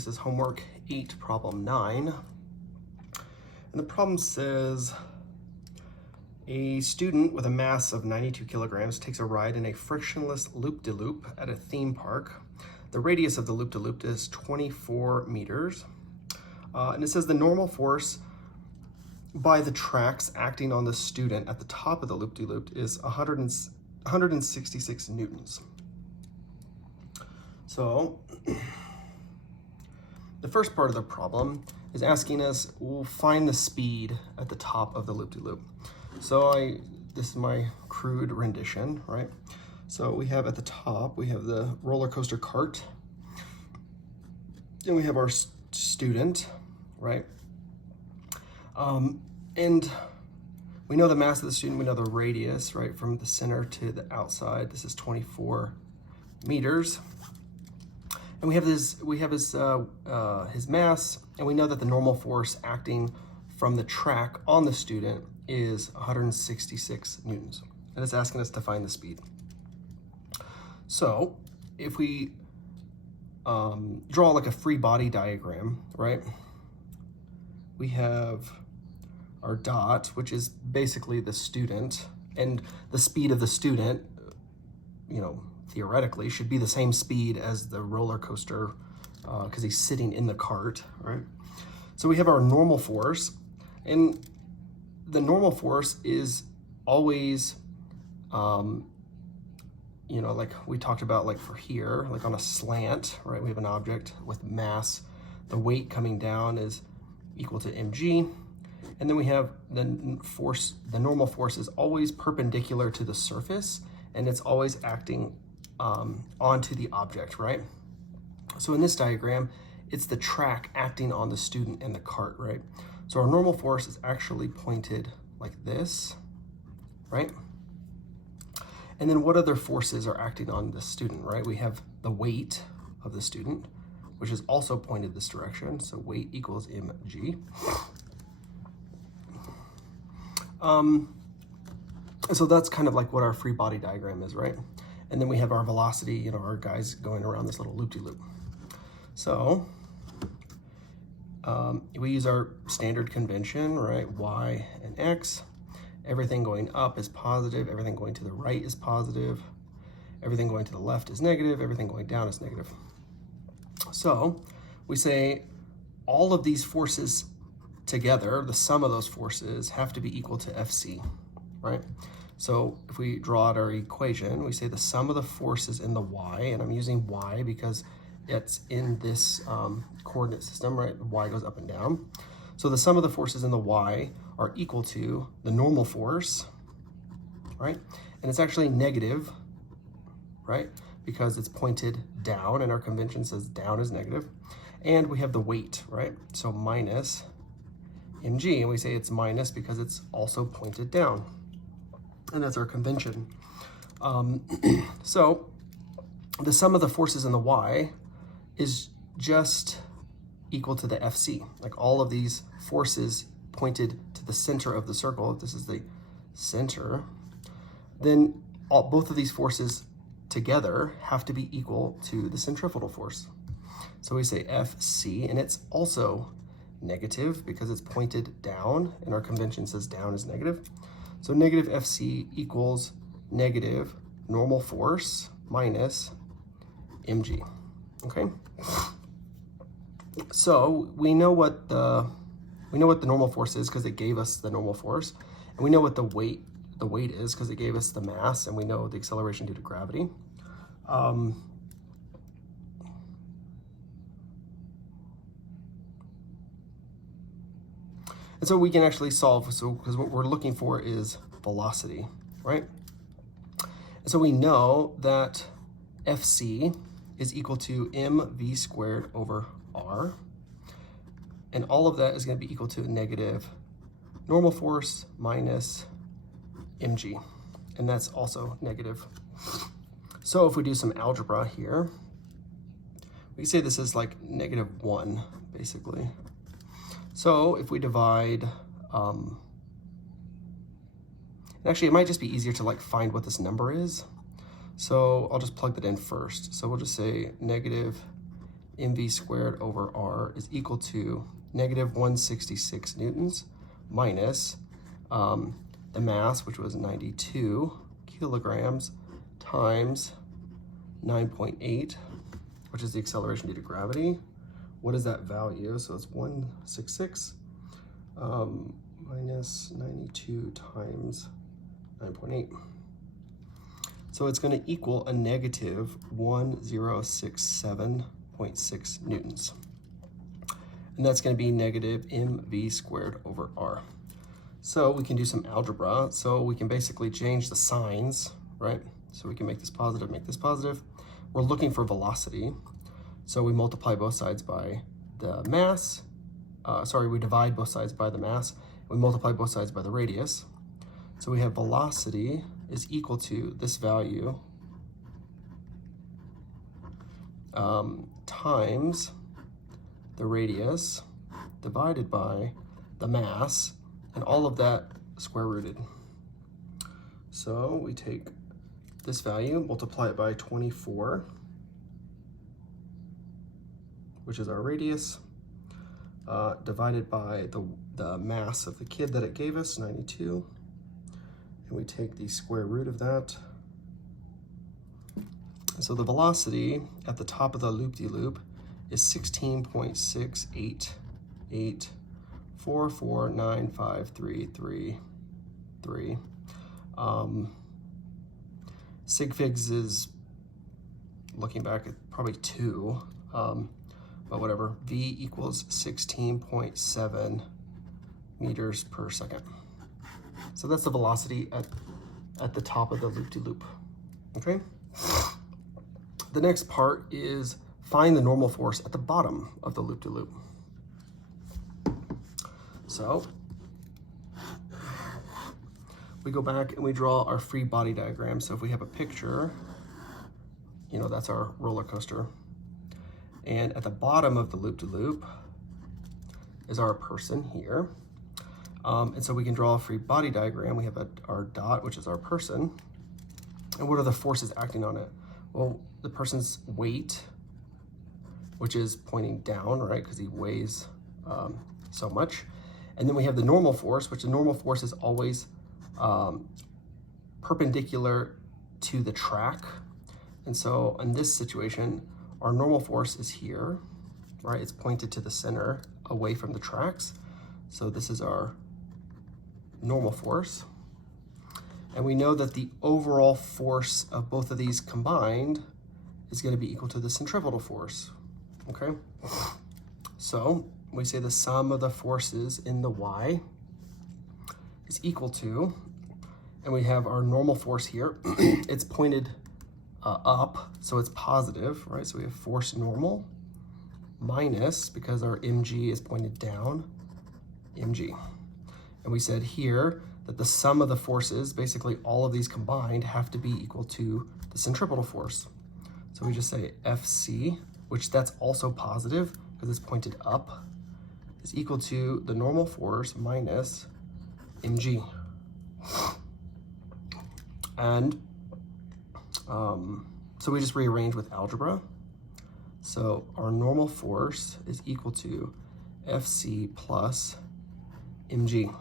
This is homework 8, problem 9. And the problem says, a student with a mass of 92 kilograms takes a ride in a frictionless loop-de-loop at a theme park. The radius of the loop-de-loop is 24 meters. And it says the normal force by the tracks acting on the student at the top of the loop-de-loop is 166 newtons. So, the first part of the problem is asking us, we'll find the speed at the top of the loop-de-loop. So this is my crude rendition, right? So we have at the top, we have the roller coaster cart. Then we have our student, right? And we know the mass of the student, we know the radius, right? From the center to the outside, this is 24 meters. And we have his mass, and we know that the normal force acting from the track on the student is 166 newtons. And it's asking us to find the speed. So if we draw like a free body diagram, right? We have our dot, which is basically the student, and the speed of the student, you know, theoretically should be the same speed as the roller coaster because he's sitting in the cart, right? So we have our normal force, and the normal force is always, you know, like we talked about, like for here, like on a slant, right? We have an object with mass. The weight coming down is equal to mg. And then we have the force, the normal force is always perpendicular to the surface, and it's always acting onto the object, right? So in this diagram, it's the track acting on the student and the cart, right? So our normal force is actually pointed like this, right? And then what other forces are acting on the student, right? We have the weight of the student, which is also pointed this direction. So weight equals mg. So that's kind of like what our free body diagram is, right? And then we have our velocity, you know, our guys going around this little loop-de-loop. So we use our standard convention, right? Y and X. Everything going up is positive. Everything going to the right is positive. Everything going to the left is negative. Everything going down is negative. So we say all of these forces together, the sum of those forces, have to be equal to FC, right? So if we draw out our equation, we say the sum of the forces in the y, and I'm using y because it's in this coordinate system, right? The y goes up and down. So the sum of the forces in the y are equal to the normal force, right? And it's actually negative, right? Because it's pointed down, and our convention says down is negative. And we have the weight, right? So minus mg, and we say it's minus because it's also pointed down. And that's our convention. So the sum of the forces in the y is just equal to the FC. Like all of these forces pointed to the center of the circle, if this is the center, then both of these forces together have to be equal to the centrifugal force. So we say FC, and it's also negative because it's pointed down, and our convention says down is negative. So negative FC equals negative normal force minus mg, okay? So we know what the normal force is because it gave us the normal force, and we know what the weight is because it gave us the mass, and we know the acceleration due to gravity. And so we can actually solve, so because what we're looking for is velocity, right? And so we know that Fc is equal to mv squared over r. And all of that is going to be equal to negative normal force minus mg. And that's also negative. So if we do some algebra here, we can say this is like -1, basically. So if we divide, actually it might just be easier to like find what this number is. So I'll just plug that in first. So we'll just say negative mv squared over r is equal to negative 166 newtons minus the mass, which was 92 kilograms, times 9.8, which is the acceleration due to gravity. What is that value? So it's 166 minus 92 times 9.8. So it's going to equal a negative 1067.6 newtons. And that's going to be negative mv squared over r. So we can do some algebra. So we can basically change the signs, right? So we can make this positive, make this positive. We're looking for velocity. So we multiply both sides by the mass. We divide both sides by the mass. We multiply both sides by the radius. So we have velocity is equal to this value times the radius divided by the mass, and all of that square rooted. So we take this value, multiply it by 24, which is our radius, divided by the mass of the kid that it gave us, 92. And we take the square root of that. So the velocity at the top of the loop-de-loop is 16.6884495333. Sig figs is, looking back, at probably 2, but whatever. V equals 16.7 meters per second. So that's the velocity at the top of the loop-de-loop, okay? The next part is find the normal force at the bottom of the loop-de-loop. So we go back and we draw our free body diagram. So if we have a picture, that's our roller coaster. And at the bottom of the loop-de-loop is our person here. And so we can draw a free body diagram. We have our dot, which is our person. And what are the forces acting on it? Well, the person's weight, which is pointing down, right? Because he weighs so much. And then we have the normal force, which the normal force is always perpendicular to the track. And so in this situation, our normal force is here, right? It's pointed to the center away from the tracks. So this is our normal force. And we know that the overall force of both of these combined is going to be equal to the centripetal force, okay? So we say the sum of the forces in the y is equal to, and we have our normal force here. It's pointed up, so it's positive, right? So we have force normal minus, because our mg is pointed down, mg. And we said here that the sum of the forces, basically all of these combined, have to be equal to the centripetal force. So we just say Fc, which that's also positive because it's pointed up, is equal to the normal force minus mg. And so we just rearrange with algebra. So our normal force is equal to Fc plus mg.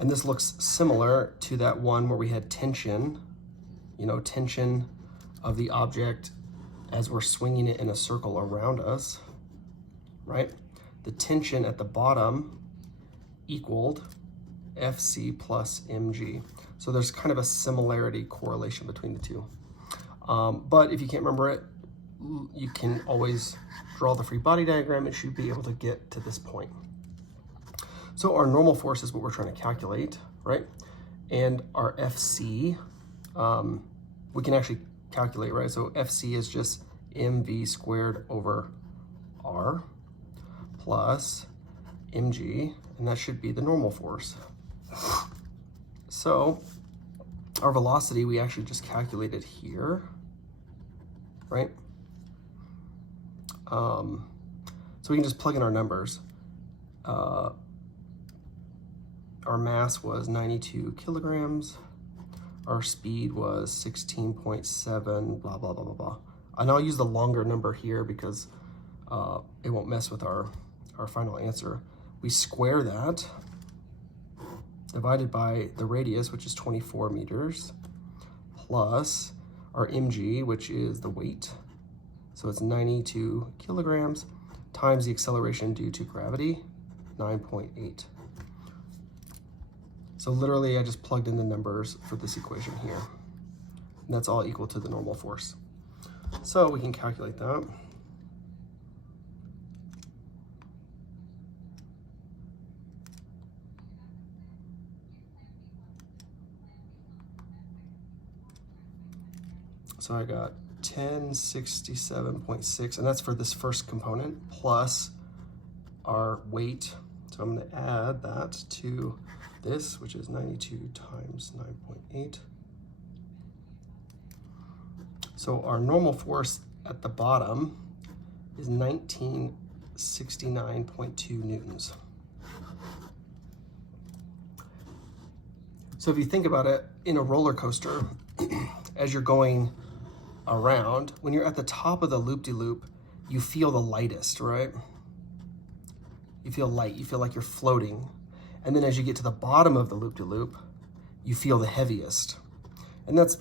And this looks similar to that one where we had tension, tension of the object as we're swinging it in a circle around us, right? The tension at the bottom equaled Fc plus mg. So there's kind of a similarity correlation between the two. But if you can't remember it, you can always draw the free body diagram and should be able to get to this point. So our normal force is what we're trying to calculate, right? And our Fc, we can actually calculate, right? So Fc is just mv squared over r plus mg, and that should be the normal force. So our velocity, we actually just calculated here, right? So we can just plug in our numbers. Our mass was 92 kilograms. Our speed was 16.7, blah, blah, blah, blah, blah. And I'll use the longer number here because it won't mess with our final answer. We square that, divided by the radius, which is 24 meters, plus our mg, which is the weight. So it's 92 kilograms, times the acceleration due to gravity, 9.8. So literally, I just plugged in the numbers for this equation here. And that's all equal to the normal force. So we can calculate that. So I got 1067.6, and that's for this first component, plus our weight. So I'm going to add that to this, which is 92 times 9.8. So our normal force at the bottom is 1969.2 newtons. So if you think about it, in a roller coaster, as you're going around, when you're at the top of the loop-de-loop, you feel the lightest, right? You feel light, you feel like you're floating. And then as you get to the bottom of the loop-de-loop, you feel the heaviest. And that's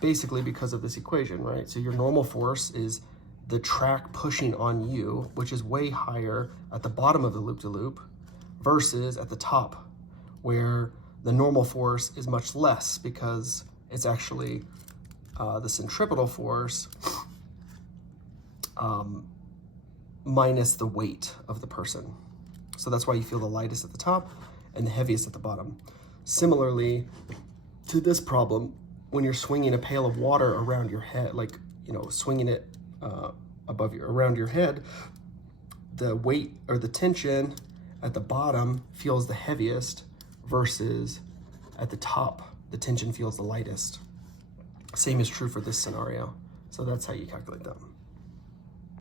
basically because of this equation, right? So your normal force is the track pushing on you, which is way higher at the bottom of the loop-de-loop versus at the top, where the normal force is much less because it's actually the centripetal force minus the weight of the person. So that's why you feel the lightest at the top and the heaviest at the bottom. Similarly to this problem, when you're swinging a pail of water around your head, like, you know, swinging it around your head, the weight or the tension at the bottom feels the heaviest versus at the top, the tension feels the lightest. Same is true for this scenario. So that's how you calculate that.